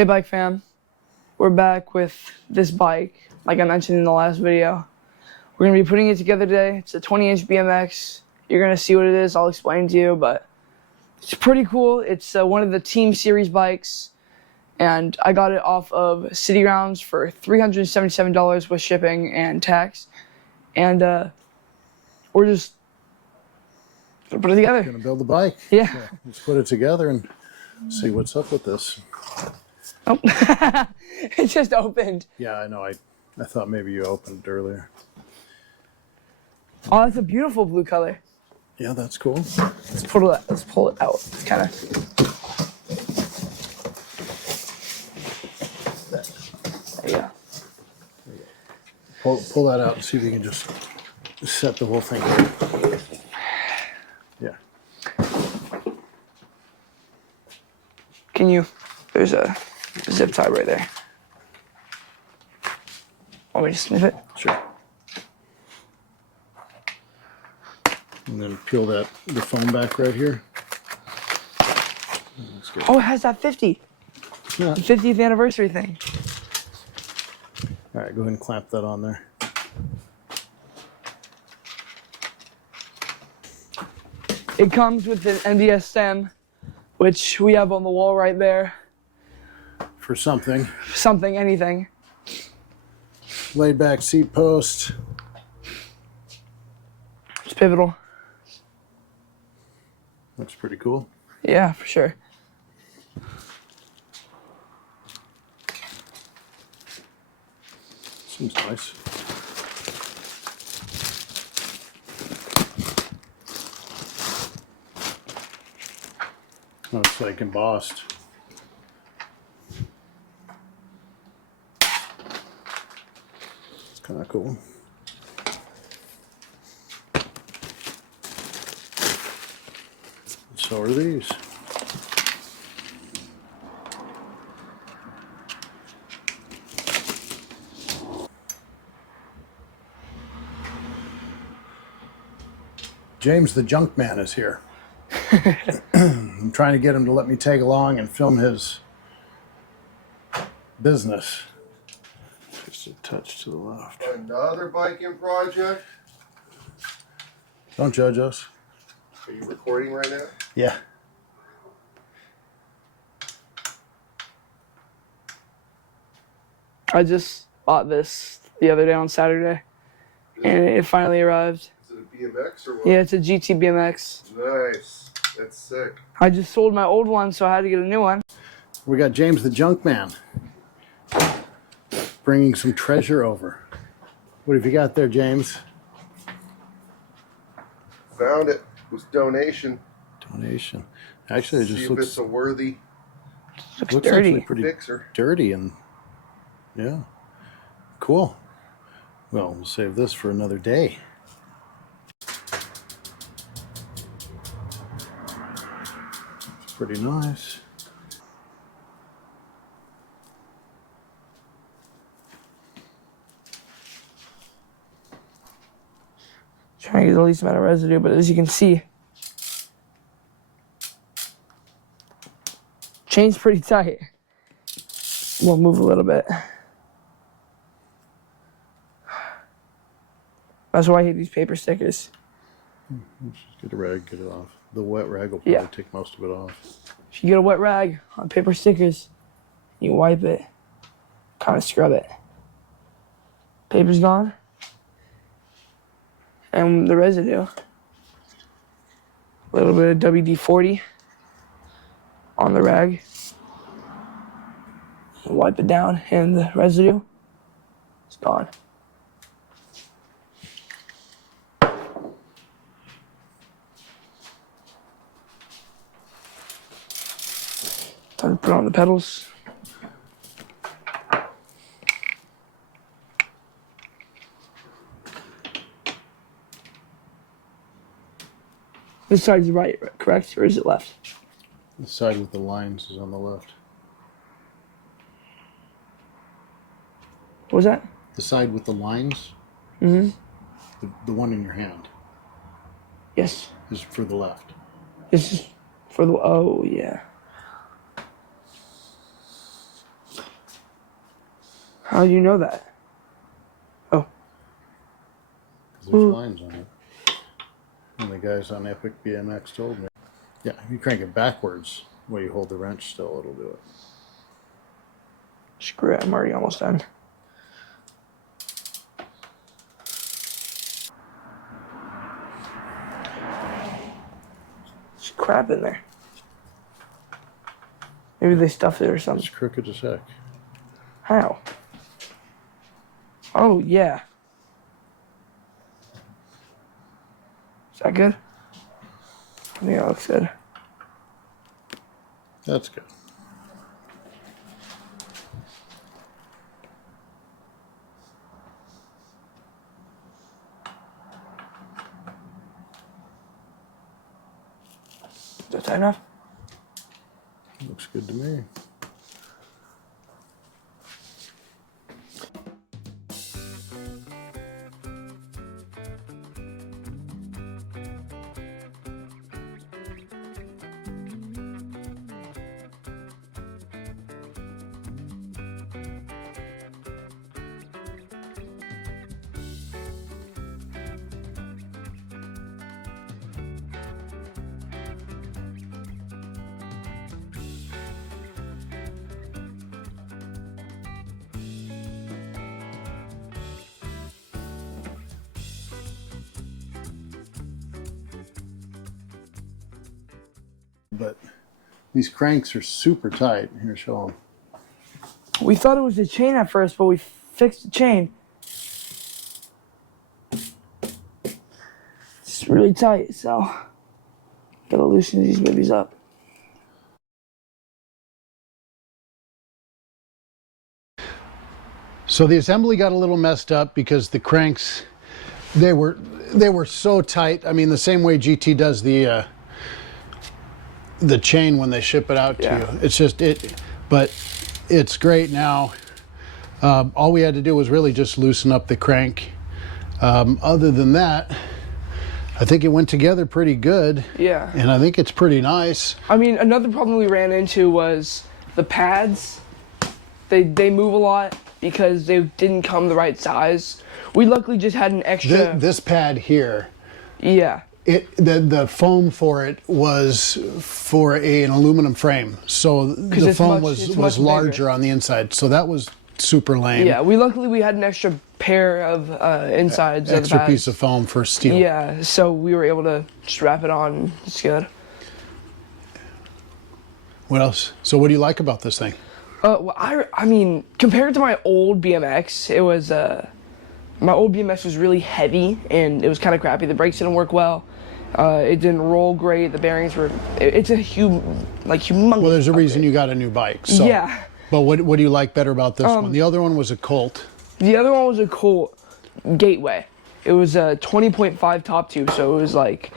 Hey bike fam, we're back with this bike, like I mentioned in the last video. We're going to be putting it together today. It's a 20-inch BMX. You're going to see what it is, I'll explain to you, but it's pretty cool. It's one of the Team Series bikes, and I got it off of City Grounds for $377 with shipping and tax, and we're just going to put it together. Going to build the bike. Yeah. So let's put it together and see what's up with this. Oh, it just opened. Yeah, I know. I thought maybe you opened it earlier. Oh, that's a beautiful blue color. Yeah, that's cool. Let's pull it out. It's kind of. There you go. Pull that out and see if you can just set the whole thing. Yeah. Can you? There's a zip tie right there. Want me to snip it? Sure. And then peel the foam back right here. That's good. Oh, it has that 50. Yeah. The 50th anniversary thing. All right, go ahead and clamp that on there. It comes with an NDS stem, which we have on the wall right there. For something. Something, anything. Laid back seat post. It's pivotal. That's pretty cool. Yeah, for sure. Seems nice. Oh, it's like embossed. It's kind of cool. So are these. James the Junk Man is here. I'm trying to get him to let me tag along and film his business. Just a touch to the left. Another biking project? Don't judge us. Are you recording right now? Yeah. I just bought this the other day on Saturday, and it finally arrived. Is it a BMX or what? Yeah, it's a GT BMX. Nice. That's sick. I just sold my old one, so I had to get a new one. We got James the Junk Man bringing some treasure over. What have you got there, James? Found it. It was donation. Donation. Actually, it See just if looks it's a worthy Looks looks dirty. actually pretty fixer. dirty and yeah, cool. Well, we'll save this for another day. It's pretty nice. Trying to get the least amount of residue, but as you can see, chain's pretty tight. We'll move a little bit. That's why I hate these paper stickers. Let's just get a rag, get it off. The wet rag will probably Yeah. take most of it off. If you get a wet rag on paper stickers, you wipe it, kind of scrub it. Paper's gone. And the residue. A little bit of WD-40 on the rag. Wipe it down, and the residue is gone. Time to put on the pedals. This side's right, correct? Or is it left? The side with the lines is on the left. What was that? The side with the lines, Mm-hmm. the one in your hand, Yes. is for the left. This is for the, oh yeah. How do you know that? Oh. 'Cause there's lines on it. And the guys on Epic BMX told me. Yeah, if you crank it backwards, while you hold the wrench still, it'll do it. Screw it, I'm already almost done. There's crap in there. Maybe they stuffed it or something. It's crooked as heck. How? Oh, yeah. Is that good? I think that looks good. That's good. Is that tight enough? Looks good to me. But these cranks are super tight. Here, show them. We thought it was the chain at first, but we fixed the chain. It's really tight, so gotta loosen these babies up. So the assembly got a little messed up because the cranks, they were so tight. I mean, the same way GT does the chain when they ship it out to you. It's just but it's great now. All we had to do was really just loosen up the crank. Other than that, I think it went together pretty good. Yeah. And I think it's pretty nice. I mean, another problem we ran into was the pads. They move a lot because they didn't come the right size. We luckily just had an extra. This pad here. Yeah. The foam for it was for an aluminum frame, so the foam was larger on the inside, so that was super lame. Yeah, we had an extra pair of insides. Extra of the piece of foam for steel. Yeah, so we were able to strap it on. It's good. What else? So what do you like about this thing? Well, I mean, compared to my old BMX, it was my old BMX was really heavy and it was kind of crappy. The brakes didn't work well. It didn't roll great. The bearings were. It's a humongous. Well, there's a reason you got a new bike. So. Yeah. But what do you like better about this one? The other one was a Colt. The other one was a Colt Gateway. It was a 20.5 top tube, so it was like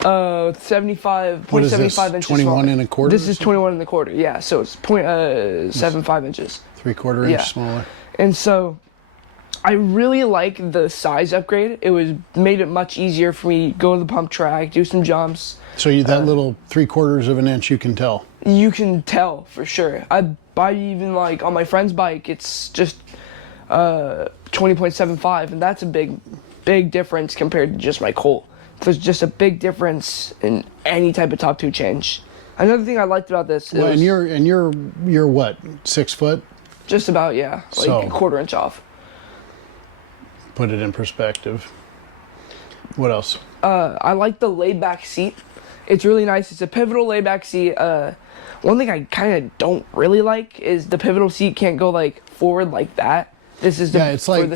75.75 inches. 21 and a quarter. This is 21 and a quarter. Yeah, so it's 0.75 inches. 3/4 inch smaller. And so I really like the size upgrade. It made it much easier for me to go to the pump track, do some jumps. So that little 3/4 of an inch, you can tell. You can tell for sure. I even like on my friend's bike, it's just 20.75, and that's a big difference compared to just my Colt. There's just a big difference in any type of top tube change. Another thing I liked about this is and you're what, 6 foot? Just about, yeah, like a quarter inch off. Put it in perspective. What else? I like the laid back seat. It's really nice. It's a pivotal laid back seat. One thing I kind of don't really like is the pivotal seat can't go like forward like that. This is it's like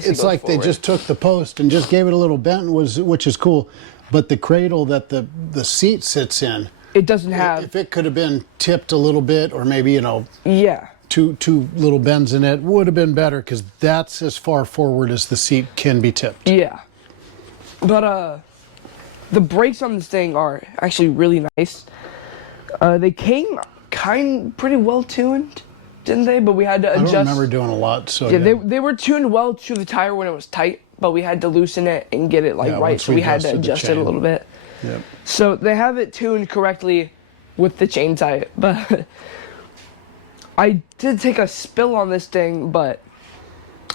they just took the post and just gave it a little bent, which is cool. But the cradle that the seat sits in, it doesn't have. If it could have been tipped a little bit, or maybe yeah, two little bends in it, would have been better, because that's as far forward as the seat can be tipped. Yeah, but the brakes on this thing are actually really nice. They came pretty well tuned, didn't they? But we had to adjust. I don't remember doing a lot. So yeah. They were tuned well to the tire when it was tight, but we had to loosen it and get it right. So we had to adjust it a little bit. Yep. So they have it tuned correctly with the chain tight, but I did take a spill on this thing, but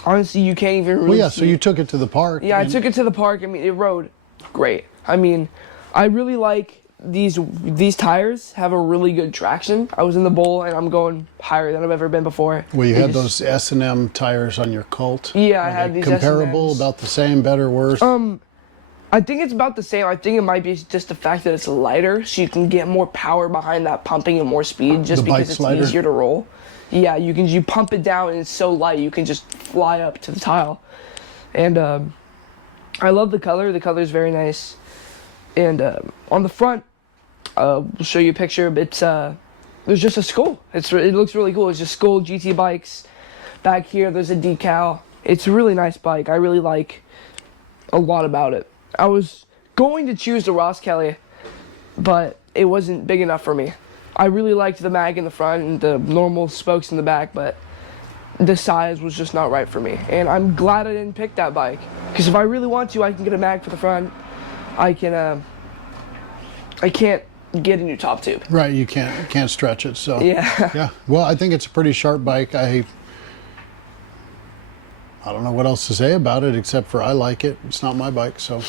honestly, you can't even really Well, yeah, so see. you took it to the park. Yeah, I took it to the park. I mean, it rode great. I mean, I really like these tires have a really good traction. I was in the bowl and I'm going higher than I've ever been before. Well, you They had just- those S&M tires on your Colt. Yeah, I Are had they these comparable, S&Ms. about the same, better, worse? I think it's about the same. I think it might be just the fact that it's lighter, so you can get more power behind that pumping and more speed, just The because bike's it's lighter? easier to roll. Yeah, you pump it down and it's so light you can just fly up to the tile. And I love the color. The color is very nice. And on the front, we'll show you a picture. It's there's just a skull. It looks really cool. It's just Skull GT bikes. Back here, there's a decal. It's a really nice bike. I really like a lot about it. I was going to choose the Ross Kelly, but it wasn't big enough for me. I really liked the mag in the front and the normal spokes in the back, but the size was just not right for me. And I'm glad I didn't pick that bike, because if I really want to, I can get a mag for the front. I can't get a new top tube. Right, you can't stretch it, so. Yeah. Yeah, well, I think it's a pretty sharp bike. I don't know what else to say about it, except for I like it. It's not my bike, so.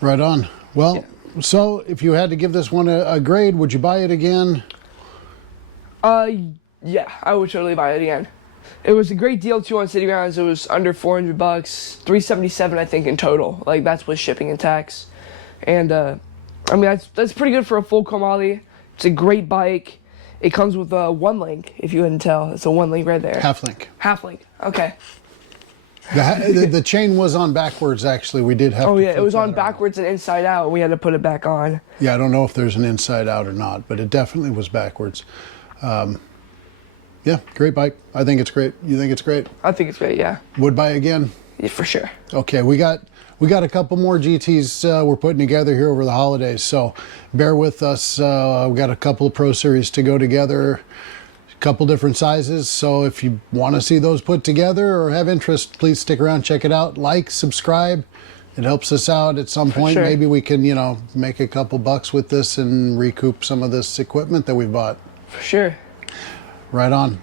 Right on. Well, so if you had to give this one a grade, would you buy it again? Yeah, I would totally buy it again. It was a great deal too on City Grounds. It was under $400, $377 I think in total. Like that's with shipping and tax. And I mean that's pretty good for a full Komali. It's a great bike. It comes with a one link, if you couldn't tell. It's a one link right there. Half link. Half link. Okay. The chain was on backwards, actually. We did have Oh to yeah, it flip was that on around. backwards and inside out. We had to put it back on. Yeah, I don't know if there's an inside out or not, but it definitely was backwards. Yeah, great bike. I think it's great. You think it's great? I think it's great. Yeah, Would buy again? yeah, for sure. Okay, we got a couple more GTs we're putting together here over the holidays, so bear with us. We got a couple of Pro Series to go together, a couple different sizes. So if you want to see those put together or have interest, please stick around, check it out, like, subscribe. It helps us out at some point. sure. Maybe we can, make a couple bucks with this and recoup some of this equipment that we bought. For sure. Right on.